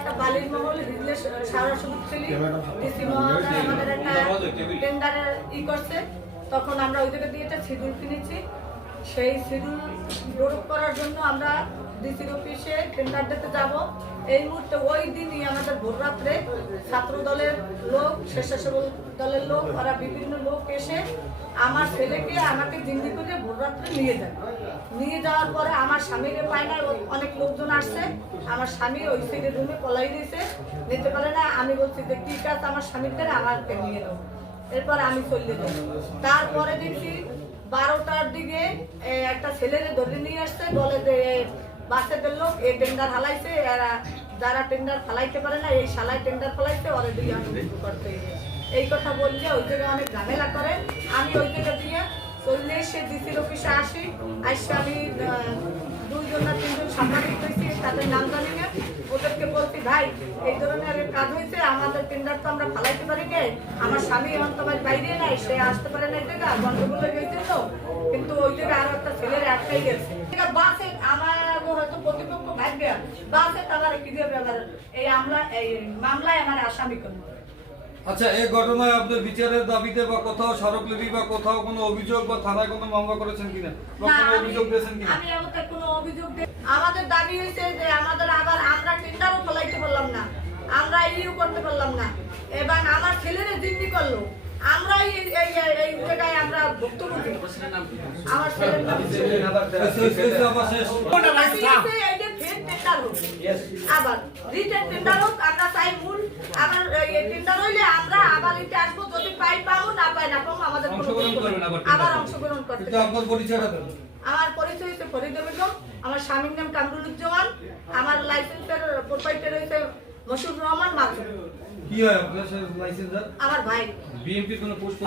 একটা বালির মহল সারা সুযোগ ছিল ডিসি মহোদয় আমাদের একটা টেন্ডারের করছে, তখন আমরা ওই জায়গা দিয়ে একটা শিডিউল কিনেছি। সেই শিডিউল প্রয়োগ করার জন্য আমরা ডিসির অফিসে টেন্ডার দিতে যাব। এই মুহূর্তে ওই দিনই আমাদের ভোর রাত্রে ছাত্র দলের লোক, স্বেচ্ছাসেবক দলের লোক, ওরা বিভিন্ন লোক এসে আমার ছেলেকে আমাকে জিম্মি করে ভোর রাত্রে নিয়ে যায়। নিয়ে যাওয়ার পরে আমার স্বামীকে পায় না, অনেক লোকজন আসছে, আমার স্বামী ওই সাইডের রুমে পলাই দিয়েছে, নিতে পারে না। আমি বলছি যে ঠিক আছে আমার স্বামীকে আমাকে নিয়ে নেব, এরপর আমি চলে যাই। তারপরে দেখছি 12টার দিকে একটা ছেলেরে ধরে নিয়ে আসছে, বলে যে বাসের লোক এই টেন্ডার হালাইছে, এরা যারা টেন্ডার ফালাইতে পারে না এই শালাই টেন্ডার ফালাইছে, ওরা দিয়ে আমি করতে এই কথা বললে ওই জায়গায় অনেক ঝামেলা করে। আমি ওই জায়গা দিয়ে চললে এসে ডিসির অফিসে আসি, আসে আমি 2জন না 3জন সাংবাদিক হয়েছি, তাদের নাম জানি না, ওদেরকে বলছি ভাই এই ধরনের কাজ হয়েছে, আমাদের টেন্ডার তো আমরা ফালাইতে পারি কে, আমার স্বামী এখন তোমার বাইরে নাই, সে আসতে পারে না, এই জায়গা গন্ডগোল হয়ে গেছে তো, কিন্তু ওই জায়গায় আরো একটা ছেলের একটাই গেছে বাসে, আমার হয়তো প্রতিপক্ষ ভাগ্য বাসে তারা কি দিয়ে এই মামলায় আমার আসামি করবো। আচ্ছা, এই ঘটনায় আপনি বিচারের দাবিতে বা কোথাও স্মারকলিপি বা কোথাও কোনো অভিযোগ বা থানায় কোনো মামলা করেছেন কিনা, কোনো অভিযোগ দিয়েছেন কিনা? আমি আমাদের কোনো অভিযোগ দেই। আমাদের দাবি হয়েছে যে আমাদের আবার আমরা টেন্ডারও ফলাইতে পারলাম না, আমরা ইউ করতে পারলাম না, এবং আমার ছেলেরে জিম্মি করলো, আমরা এই জায়গায় আমরা ভুক্তভোগী। আমার ছেলের নাম আবার রিটেন টেন্ডার হোক, আমরা চাই মূল আবার টেন্ডার হইলে আমরা আবার এটা আসবো, যদি পাই পাবো, না পাই না পাবো, আমাদের আবার অংশগ্রহণ করতে। আপনার পরিচয়টা দেন। আমার পরিচয় হচ্ছে ফরিদা বেগম, আমার স্বামীর নাম কামরুজ্জামান, আমার লাইসেন্সের প্রোপাইটার হচ্ছে মশিউর রহমান মাসুদ। কি হয় আপনার লাইসেন্সার? আমার ভাই বিএমপি কোন পোস্ট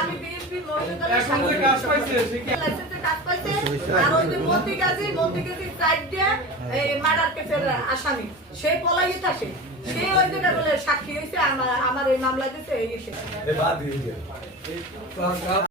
আমি বিএমপি মহিলাদের সাথে কাজ পাইছে, লাইসেন্সে কাজ পাইছে। আর ওই যে মন্ত্রী গাজী সাইড দিয়ে এই মার্ডার কেসের আসামি, সে পলাইয়ে থাকে, সে ওই জায়গা বলে সাক্ষী হয়েছে আমার এই মামলা দিতে এই